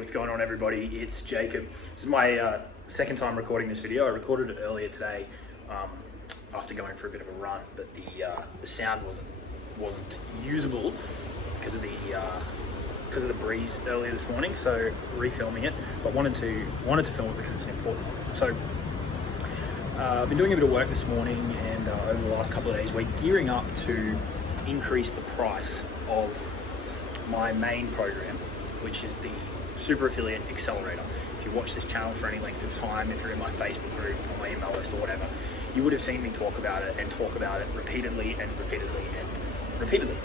what's going on, everybody? It's Jacob. This is my second time recording this video. I recorded it earlier today after going for a bit of a run, but the sound wasn't usable because of the breeze earlier this morning. So refilming it, but wanted to film it because it's an important one. So I've been doing a bit of work this morning, and over the last couple of days, we're gearing up to increase the price of my main program, which is the Super Affiliate Accelerator. If you watch this channel for any length of time, if you're in my Facebook group or my email list or whatever, you would have seen me talk about it repeatedly and repeatedly and repeatedly.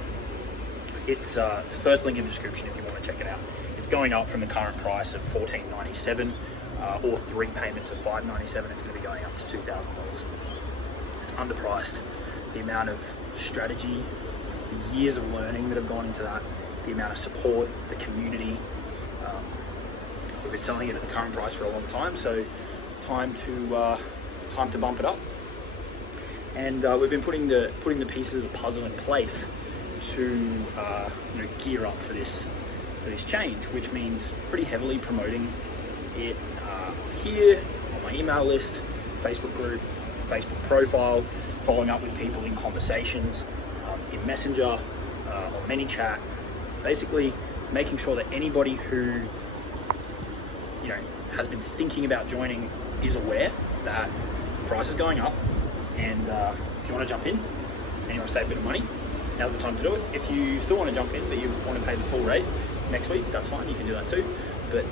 It's the first link in the description if you want to check it out. It's going up from the current price of $14.97 or 3 payments of $5.97. It's going to be going up to $2,000. It's underpriced. The amount of strategy, the years of learning that have gone into that, the amount of support, the community. We've been selling it at the current price for a long time, so time to bump it up. And we've been putting the pieces of the puzzle in place to gear up for this change, which means pretty heavily promoting it here on my email list, Facebook group, Facebook profile, following up with people in conversations, in Messenger, or ManyChat. Basically, making sure that anybody who has been thinking about joining is aware that the price is going up, and if you want to jump in and you want to save a bit of money, now's the time to do it. If you still want to jump in but you want to pay the full rate next week, that's fine, you can do that too. But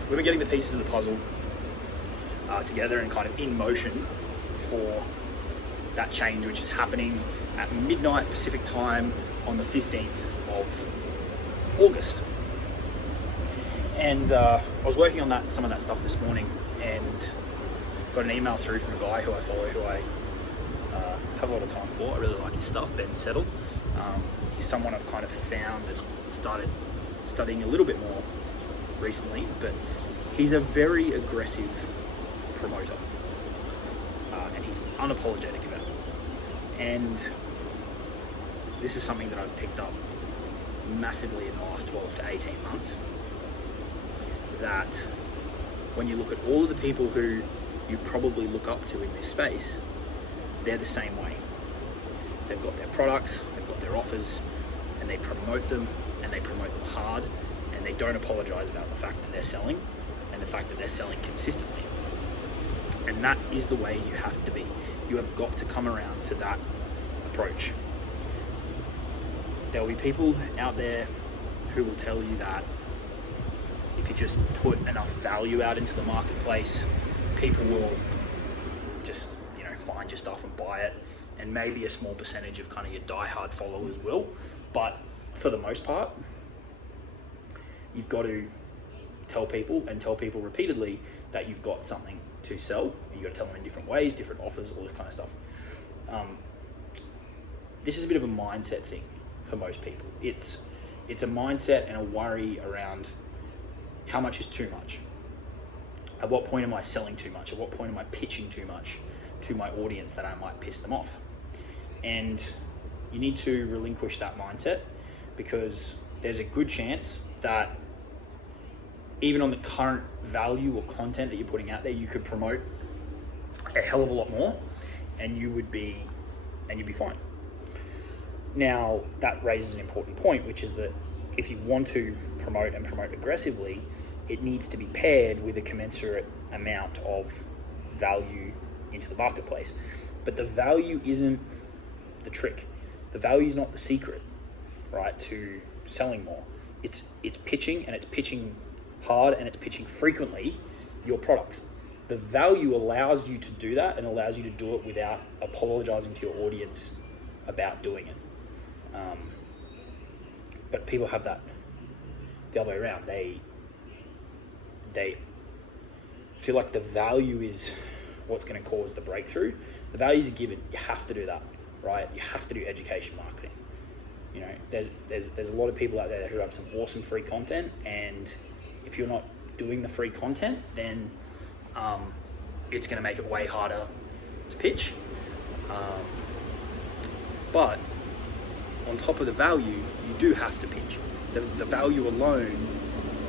we've been getting the pieces of the puzzle together and kind of in motion for that change, which is happening at midnight Pacific time on the 15th of August. And I was working on some of that stuff this morning, and got an email through from a guy who I follow, who I have a lot of time for. I really like his stuff, Ben Settle. He's someone I've kind of found that started studying a little bit more recently, but he's a very aggressive promoter, and he's unapologetic about it. And this is something that I've picked up massively in the last 12 to 18 months, that when you look at all of the people who you probably look up to in this space, they're the same way. They've got their products, they've got their offers, and they promote them, and they promote them hard, and they don't apologize about the fact that they're selling, and the fact that they're selling consistently. And that is the way you have to be. You have got to come around to that approach. There will be people out there who will tell you that if you just put enough value out into the marketplace, people will just find your stuff and buy it, and maybe a small percentage of kind of your diehard followers will. But for the most part, you've got to tell people repeatedly that you've got something to sell. You've got to tell them in different ways, different offers, all this kind of stuff. This is a bit of a mindset thing for most people. It's a mindset and a worry around how much is too much. At what point am I selling too much? At what point am I pitching too much to my audience that I might piss them off? And you need to relinquish that mindset, because there's a good chance that even on the current value or content that you're putting out there, you could promote a hell of a lot more, and you'd be fine. Now, that raises an important point, which is that if you want to promote aggressively, it needs to be paired with a commensurate amount of value into the marketplace. But the value isn't the trick. The value is not the secret, right, to selling more. It's pitching, and it's pitching hard, and it's pitching frequently your products. The value allows you to do that, and allows you to do it without apologizing to your audience about doing it. But people have that the other way around. They feel like the value is what's going to cause the breakthrough. The value is a given. You have to do that, right? You have to do education marketing. There's a lot of people out there who have some awesome free content, and if you're not doing the free content, then it's going to make it way harder to pitch. But on top of the value, you do have to pitch. The value alone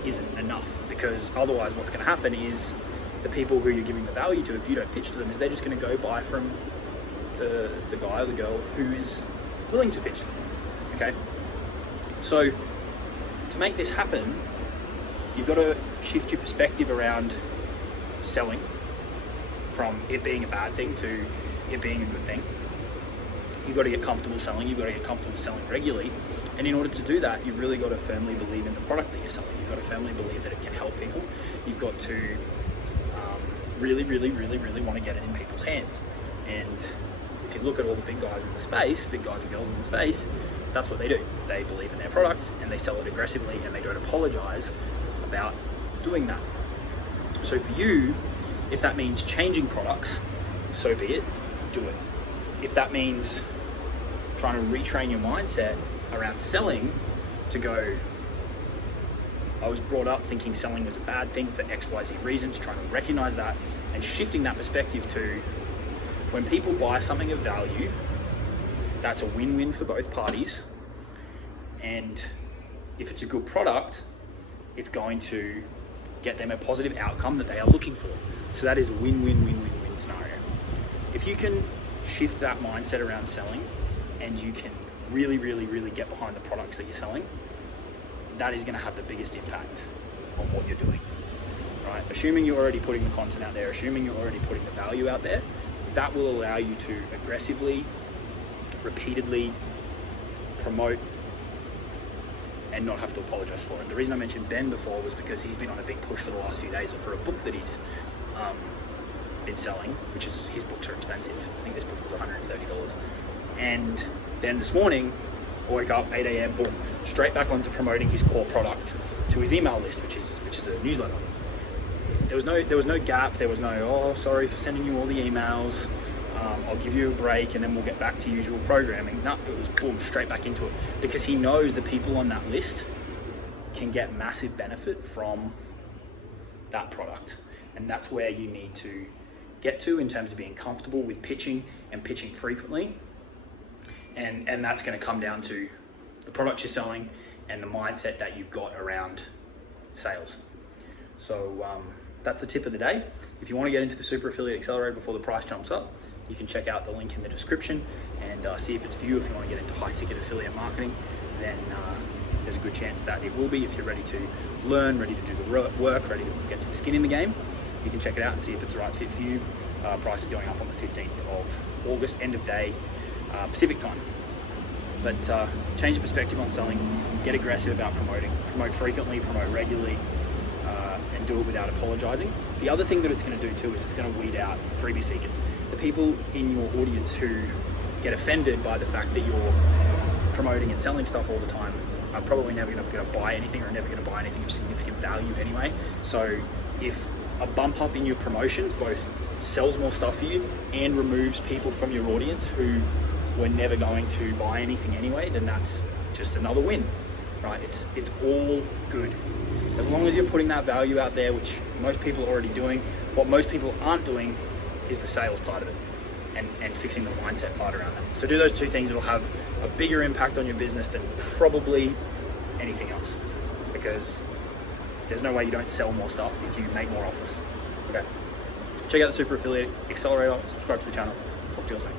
isn't enough, because otherwise what's going to happen is the people who you're giving the value to, if you don't pitch to them, is they're just going to go buy from the guy or the girl who is willing to pitch to them. Okay, so to make this happen, you've got to shift your perspective around selling from it being a bad thing to it being a good thing. You've got to get comfortable selling. You've got to get comfortable selling regularly. And in order to do that, you've really got to firmly believe in the product that you're selling. You've got to firmly believe that it can help people. You've got to really want to get it in people's hands. And if you look at all the big guys in the space, big guys and girls in the space, that's what they do. They believe in their product and they sell it aggressively, and they don't apologize about doing that. So for you, if that means changing products, so be it, do it. If that means trying to retrain your mindset around selling to go, I was brought up thinking selling was a bad thing for XYZ reasons, trying to recognize that and shifting that perspective to, when people buy something of value, that's a win-win for both parties. And if it's a good product, it's going to get them a positive outcome that they are looking for. So that is a win-win-win-win-win scenario. If you can shift that mindset around selling and you can really get behind the products that you're selling, that is going to have the biggest impact on what you're doing, right? Assuming you're already putting the content out there, assuming you're already putting the value out there, that will allow you to aggressively, repeatedly promote and not have to apologize for it. The reason I mentioned Ben before was because he's been on a big push for the last few days for a book that he's been selling, which is, his books are expensive. I think this book was $130. And then this morning, I woke up 8 a.m, boom, straight back onto promoting his core product to his email list, which is a newsletter. There was no gap. There was no, oh, sorry for sending you all the emails. I'll give you a break and then we'll get back to usual programming. No, it was boom, straight back into it, because he knows the people on that list can get massive benefit from that product. And that's where you need to get to in terms of being comfortable with pitching and pitching frequently. And that's going to come down to the product you're selling and the mindset that you've got around sales. So that's the tip of the day. If you want to get into the Super Affiliate Accelerator before the price jumps up, you can check out the link in the description and see if it's for you. If you want to get into high ticket affiliate marketing, then there's a good chance that it will be. If you're ready to learn, ready to do the work, ready to get some skin in the game, you can check it out and see if it's the right fit for you. Price is going up on the 15th of August, end of day, Pacific time. But change your perspective on selling, get aggressive about promoting, promote frequently, promote regularly, and do it without apologizing. The other thing that it's going to do too is it's going to weed out freebie seekers. The people in your audience who get offended by the fact that you're promoting and selling stuff all the time are probably never going to buy anything, or never going to buy anything of significant value anyway. So if a bump up in your promotions both sells more stuff for you and removes people from your audience who were never going to buy anything anyway, then that's just another win, right? It's all good. As long as you're putting that value out there, which most people are already doing. What most people aren't doing is the sales part of it and fixing the mindset part around that. So do those two things. It'll have a bigger impact on your business than probably anything else, because there's no way you don't sell more stuff if you make more offers. Okay. Check out the Super Affiliate Accelerator, subscribe to the channel. Talk to you all soon.